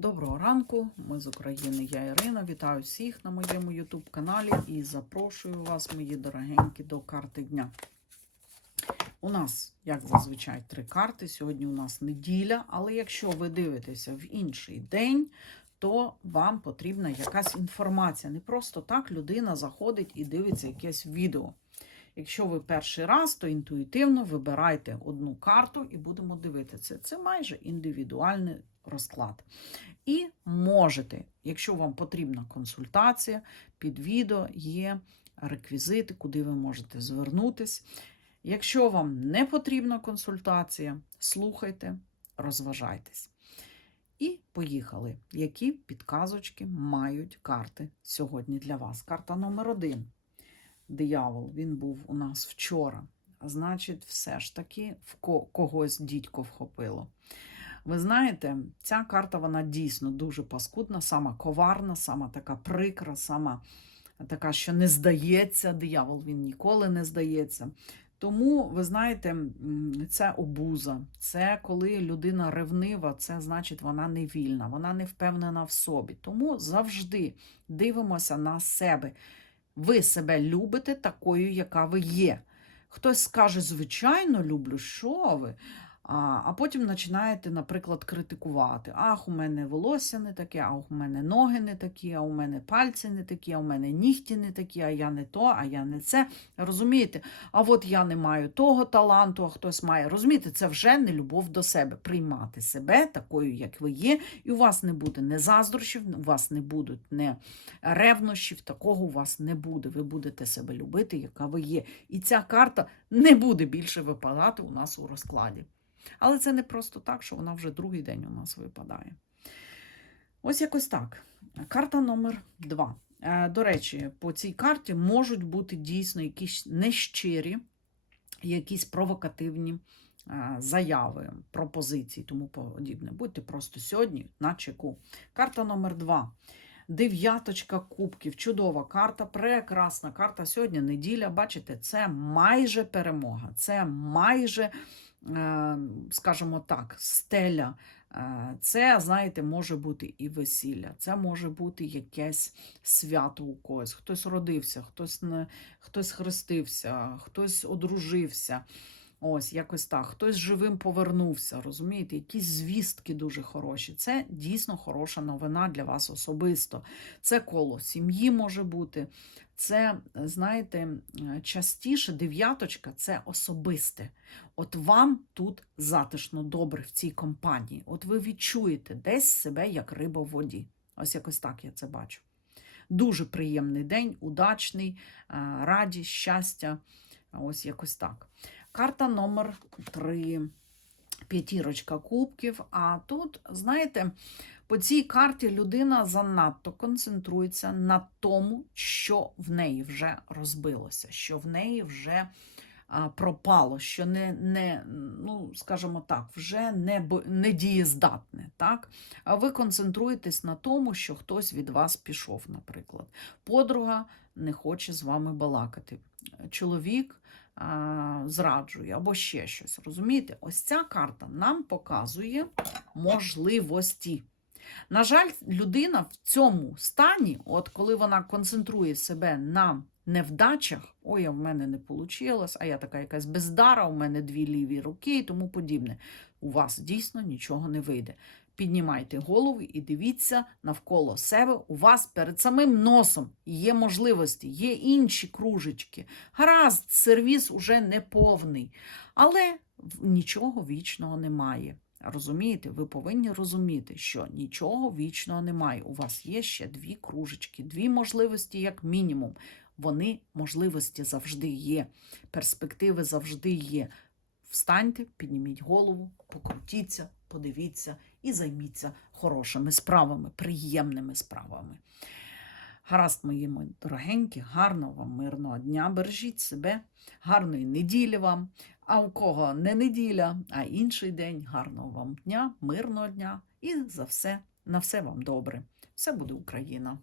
Доброго ранку, ми з України, я Ірина. Вітаю всіх на моєму YouTube каналі і запрошую вас, мої дорогенькі, до карти дня. У нас, як зазвичай, три карти. Сьогодні у нас неділя, але якщо ви дивитеся в інший день, то вам потрібна якась інформація. Не просто так людина заходить і дивиться якесь відео. Якщо ви перший раз, то інтуїтивно вибирайте одну карту і будемо дивитися. Це майже індивідуальний розклад. І можете, якщо вам потрібна консультація, під відео є реквізити, куди ви можете звернутись. Якщо вам не потрібна консультація, слухайте, розважайтесь. І поїхали. Які підказочки мають карти сьогодні для вас? Карта номер один. Диявол, він був у нас вчора. А значить, все ж таки в когось дідько вхопило. Ви знаєте, ця карта вона дійсно дуже паскудна, сама коварна, сама така прикра, сама така, що не здається. Диявол він ніколи не здається. Тому, ви знаєте, це обуза, це коли людина ревнива, це значить вона не вільна, вона не впевнена в собі. Тому завжди дивимося на себе. Ви себе любите такою, яка ви є. Хтось скаже, звичайно, люблю, що ви? А, потім починаєте, наприклад, критикувати. Ах, у мене волосся не таке, а у мене ноги не такі, а у мене пальці не такі, а у мене нігті не такі, а я не то, а я не це. Розумієте? А от я не маю того таланту, а хтось має. Розумієте, це вже не любов до себе. Приймати себе такою, як ви є, і у вас не буде не заздрощів, у вас не будуть не ревнощів, такого у вас не буде. Ви будете себе любити, яка ви є. І ця карта не буде більше випадати у нас у розкладі. Але це не просто так, що вона вже другий день у нас випадає. Ось якось так. Карта номер два. Е, До речі, по цій карті можуть бути дійсно якісь нещирі, якісь провокативні е, заяви, пропозиції, тому подібне. Будьте просто сьогодні на чеку. Карта номер два. Дев'яточка кубків. Чудова карта, прекрасна карта. Сьогодні неділя. Бачите, це майже перемога. Це майже скажімо так, стеля. Е, Це, знаєте, може бути і весілля, це може бути якесь свято у когось. Хтось родився, хтось не хтось хрестився, хтось одружився. Ось, якось так. Хтось живим повернувся, розумієте, якісь звістки дуже хороші. Це дійсно хороша новина для вас особисто. Це коло сім'ї може бути. Це, знаєте, частіше дев'яточка це особисте. От вам тут затишно добре в цій компанії. От ви відчуєте десь себе як риба в воді. Ось якось так я це бачу. Дуже приємний день, удачний, радість, щастя. Ось якось так. Карта номер 3. П'ятірочка кубків. А тут, знаєте, по цій карті людина занадто концентрується на тому, що в неї вже розбилося, що в неї вже пропало, що не, не, ну, скажімо так, вже не, не дієздатне. Так? А ви концентруєтесь на тому, що хтось від вас пішов, наприклад. Подруга не хоче з вами балакати. Чоловік зраджує або ще щось. Розумієте? Ось ця карта нам показує можливості. На жаль, людина в цьому стані, от коли вона концентрує себе на невдачах, ой, а в мене не вийшло, а я така якась бездара, у мене дві ліві руки і тому подібне. У вас дійсно нічого не вийде. Піднімайте голову і дивіться навколо себе. У вас перед самим носом є можливості, є інші кружечки. Гаразд, сервіс уже не повний, але нічого вічного немає. Розумієте, ви повинні розуміти, що нічого вічного немає. У вас є ще дві кружечки, дві можливості, як мінімум. Вони можливості завжди є, перспективи завжди є. Встаньте, підніміть голову, покрутіться, подивіться і займіться хорошими справами, приємними справами. Гаразд, мої дорогенькі, гарного вам мирного дня. Бережіть себе, гарної неділі вам. А у кого не неділя, а інший день, гарного вам дня, мирного дня і за все, на все вам добре. Все буде Україна!